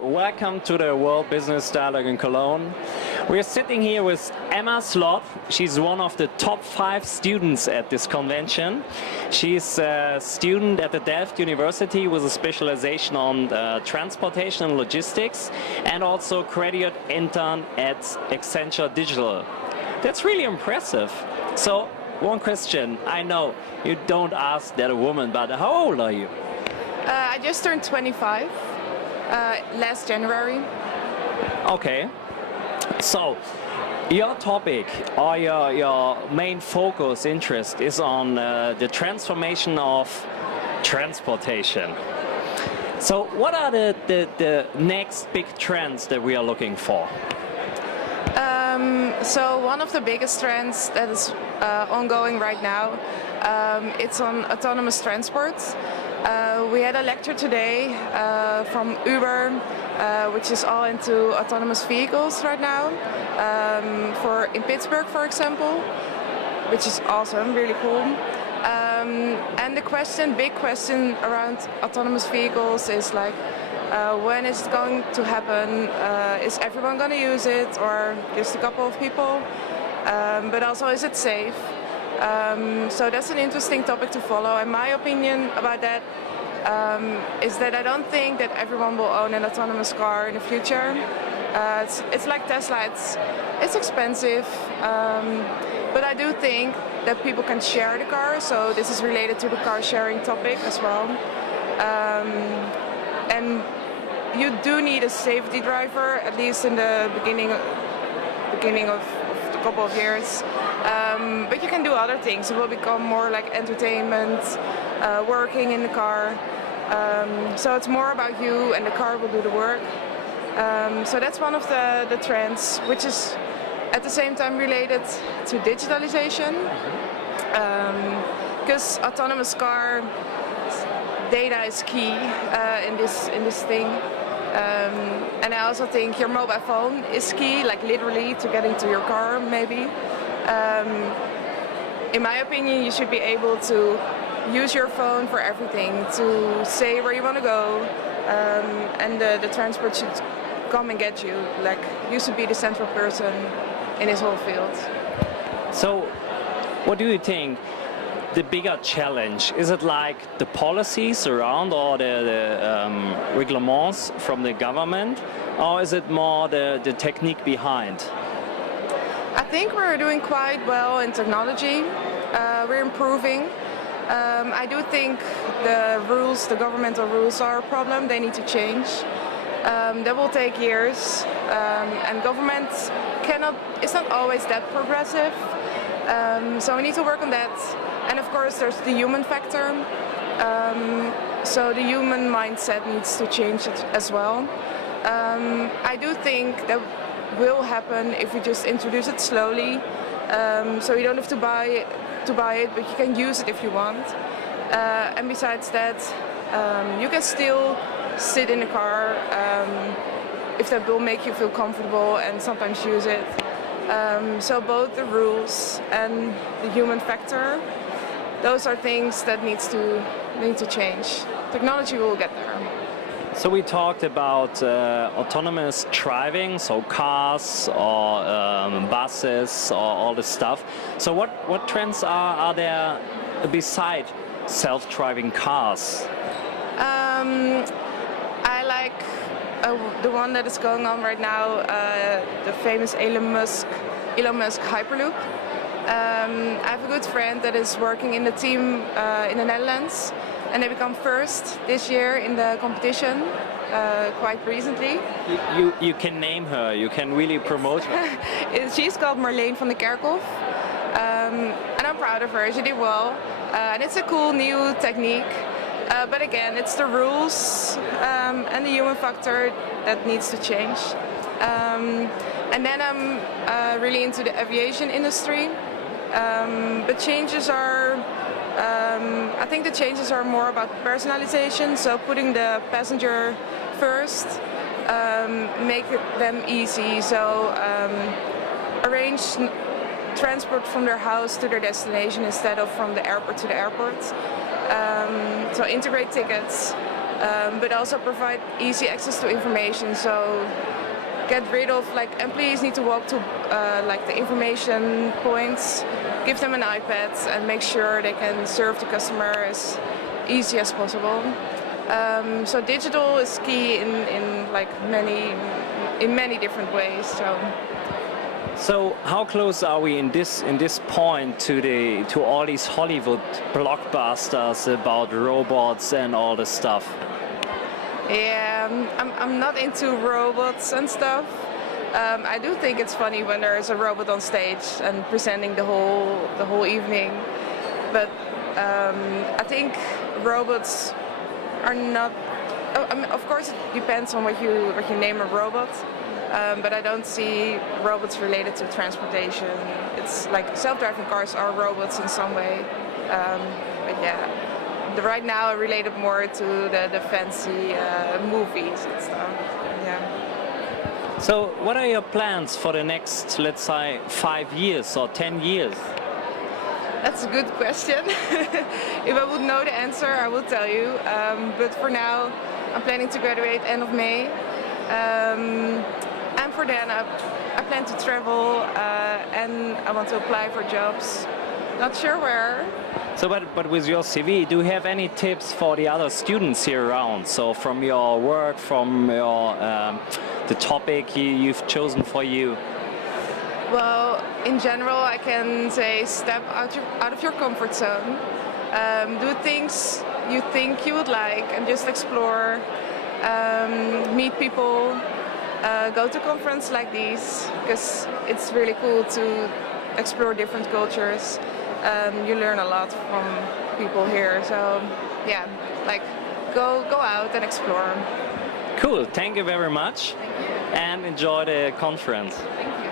welcome to the World Business Dialogue in Cologne. We're sitting here with Emma Slot. She's one of the top 5 students at this convention. She's a student at the Delft University with a specialization on transportation and logistics, and also graduate intern at Accenture Digital. That's really impressive. So, one question. I know you don't ask that a woman, but how old are you? I just turned 25 last January. Okay. So, your topic or your main focus, interest is on the transformation of transportation. So, what are the next big trends that we are looking for? So one of the biggest trends that is ongoing right now, it's on autonomous transport. We had a lecture today from Uber, which is all into autonomous vehicles right now, in Pittsburgh, for example, which is awesome, really cool. And the big question around autonomous vehicles is like, when is it going to happen? Is everyone going to use it, or just a couple of people? But also, is it safe? So that's an interesting topic to follow. And my opinion about that is that I don't think that everyone will own an autonomous car in the future. It's like Tesla. It's expensive, but I do think that people can share the car. So this is related to the car sharing topic as well. And you do need a safety driver, at least in the beginning of a couple of years. But you can do other things. It will become more like entertainment, working in the car. So it's more about you, and the car will do the work. So that's one of the trends, which is at the same time related to digitalization. Because autonomous car data is key in this thing. And I also think your mobile phone is key, like literally to get into your car, maybe. In my opinion, you should be able to use your phone for everything, to say where you want to go, and the transport should come and get you. Like, you should be the central person in this whole field. So, what do you think? The bigger challenge, is it like the policies around, or the reglements from the government, or is it more the technique behind? I think we're doing quite well in technology. We're improving. I do think the governmental rules are a problem. They need to change. That will take years, and government it's not always that progressive. So we need to work on that. And of course, there's the human factor. So the human mindset needs to change it as well. I do think that will happen if we just introduce it slowly. So you don't have to buy it, but you can use it if you want. And besides that, you can still sit in the car if that will make you feel comfortable, and sometimes use it. So both the rules and the human factor, those are things that need to change. Technology will get there. So we talked about autonomous driving, so cars or buses or all this stuff. So what trends are there beside self-driving cars? I like the one that is going on right now, the famous Elon Musk Hyperloop. I have a good friend that is working in the team in the Netherlands, and they become first this year in the competition, quite recently. You can name her, you can really promote her. She's called Marleen van der Kerkhoff, and I'm proud of her. She did well, and it's a cool new technique. But again, it's the rules and the human factor that needs to change. And then I'm really into the aviation industry. But changes are, I think the changes are more about personalization, so putting the passenger first, make them easy, so arrange transport from their house to their destination instead of from the airport to the airport. So integrate tickets, but also provide easy access to information. So get rid of, like, employees need to walk to like the information points, give them an iPad and make sure they can serve the customer as easy as possible. So digital is key in like many different ways. So how close are we in this point to all these Hollywood blockbusters about robots and all this stuff? Yeah, I'm not into robots and stuff. I do think it's funny when there's a robot on stage and presenting the whole evening, but I think robots are not. I mean, of course, it depends on what you name a robot, but I don't see robots related to transportation. It's like self-driving cars are robots in some way, but yeah. Right now, I relate it more to the fancy movies and stuff. Yeah. So, what are your plans for the next, let's say, 5 years or 10 years? That's a good question. If I would know the answer, I will tell you. But for now, I'm planning to graduate end of May. And for then, I plan to travel and I want to apply for jobs. Not sure where. So, but with your CV, do you have any tips for the other students here around? So, from your work, from your the topic you've chosen for you. Well, in general, I can say step out of your comfort zone. Do things you think you would like and just explore. Meet people. Go to conferences like these because it's really cool to explore different cultures. You learn a lot from people here. So yeah, like go out and explore. Cool. Thank you very much. Thank you. And enjoy the conference. Thank you.